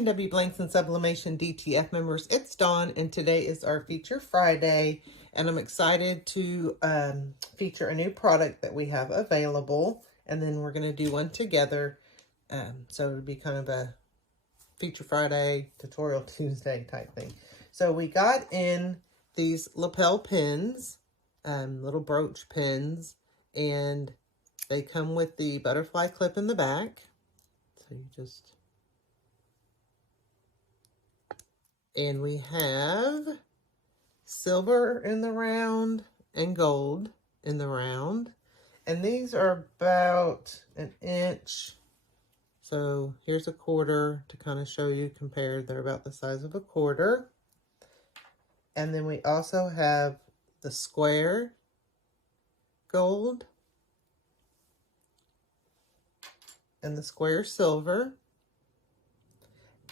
P&W Blanks and Sublimation DTF members, it's Dawn, and today is our Feature Friday, and I'm excited to feature a new product that we have available, and then we're going to do one together, so it'll be kind of a Feature Friday, Tutorial Tuesday type thing. So we got in these lapel pins, little brooch pins, and they come with the butterfly clip in the back, so you just... And we have silver in the round and gold in the round. And these are about an inch. So here's a quarter to kind of show you compared. They're about the size of a quarter. And then we also have the square gold and the square silver.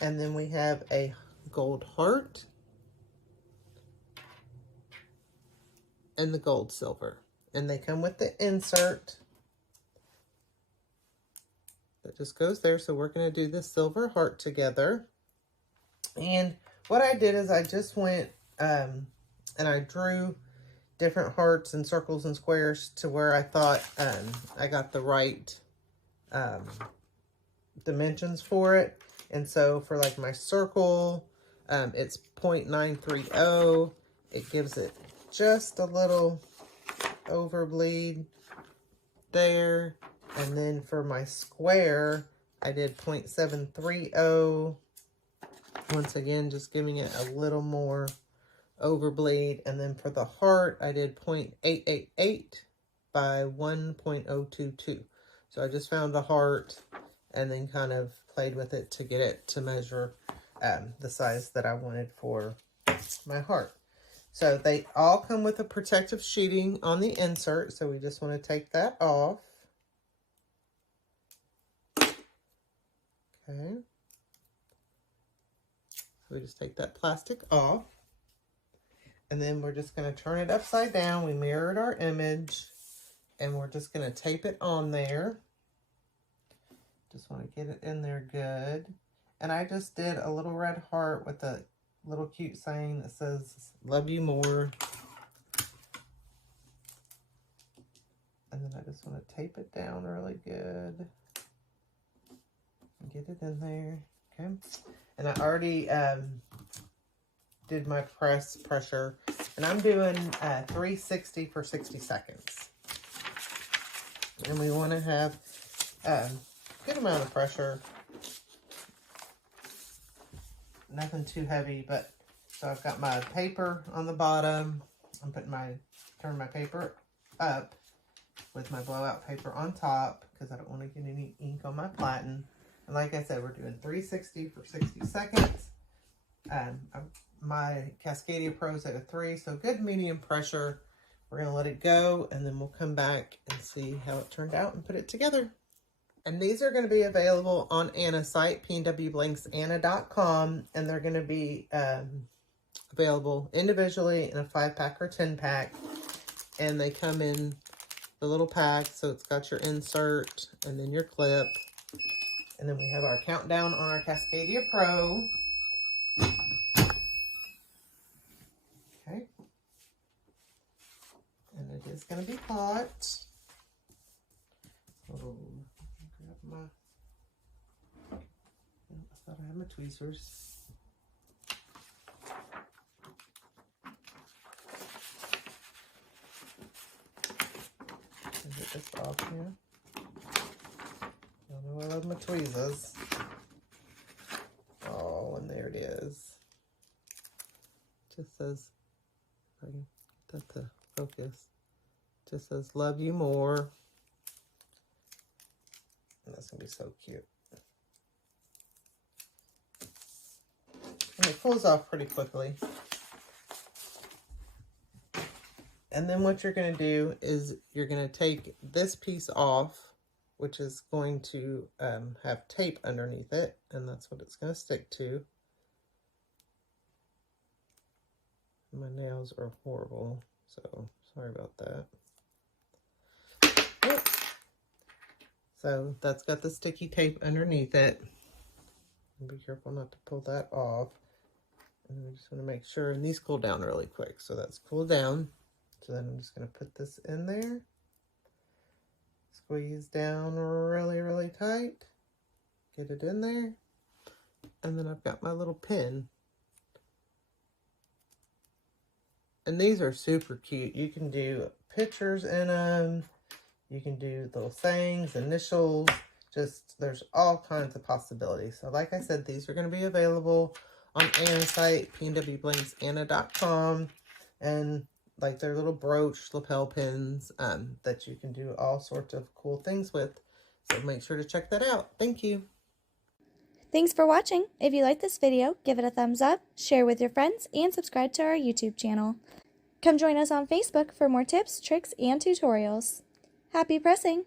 And then we have a gold heart and the gold silver, and they come with the insert that just goes there. So we're going to do the silver heart together. And what I did is I just went and I drew different hearts and circles and squares to where I thought I got the right dimensions for it. And so for like my circle, it's 0.930. It gives it just a little overbleed there. And then for my square, I did 0.730. Once again, just giving it a little more overbleed. And then for the heart, I did 0.888 by 1.022. So I just found a heart and then kind of played with it to get it to measure the size that I wanted for my heart. So they all come with a protective sheeting on the insert, so we just want to take that off. Okay. So we just take that plastic off. And then we're just going to turn it upside down. We mirrored our image, and we're just going to tape it on there. Just want to get it in there good. And I just did a little red heart with a little cute saying that says, "Love you more." And then I just want to tape it down really good. And get it in there. Okay. And I already did my pressure. And I'm doing 360 for 60 seconds. And we want to have a good amount of pressure. Nothing too heavy, but so I've got my paper on the bottom. I'm putting turn my paper up with my blowout paper on top because I don't want to get any ink on my platen. And like I said, we're doing 360 for 60 seconds. My Cascadia Pro's at a 3, so good medium pressure. We're going to let it go, and then we'll come back and see how it turned out and put it together. And these are going to be available on Anna's site, pnwblanksanna.com, and they're going to be available individually in a 5-pack or 10-pack. And they come in the little pack, so it's got your insert and then your clip. And then we have our countdown on our Cascadia Pro. Okay. And it is going to be hot. Oh. I thought I had my tweezers. Get this off here. Y'all know I love my tweezers. Oh, and there it is. Just says, if I can get that to focus. Just says, "Love you more." And that's going to be so cute. And it pulls off pretty quickly. And then what you're going to do is you're going to take this piece off, which is going to have tape underneath it. And that's what it's going to stick to. My nails are horrible, so sorry about that. So that's got the sticky tape underneath it. And be careful not to pull that off. And we just want to make sure, and these cool down really quick, so that's cooled down. So then I'm just going to put this in there. Squeeze down really, really tight. Get it in there. And then I've got my little pin. And these are super cute. You can do pictures in them. You can do little sayings, initials. Just, there's all kinds of possibilities. So like I said, these are going to be available on Anna's site, pnwblingsanna.com. And like their little brooch, lapel pins that you can do all sorts of cool things with. So make sure to check that out. Thank you. Thanks for watching. If you like this video, give it a thumbs up, share with your friends, and subscribe to our YouTube channel. Come join us on Facebook for more tips, tricks, and tutorials. Happy pressing!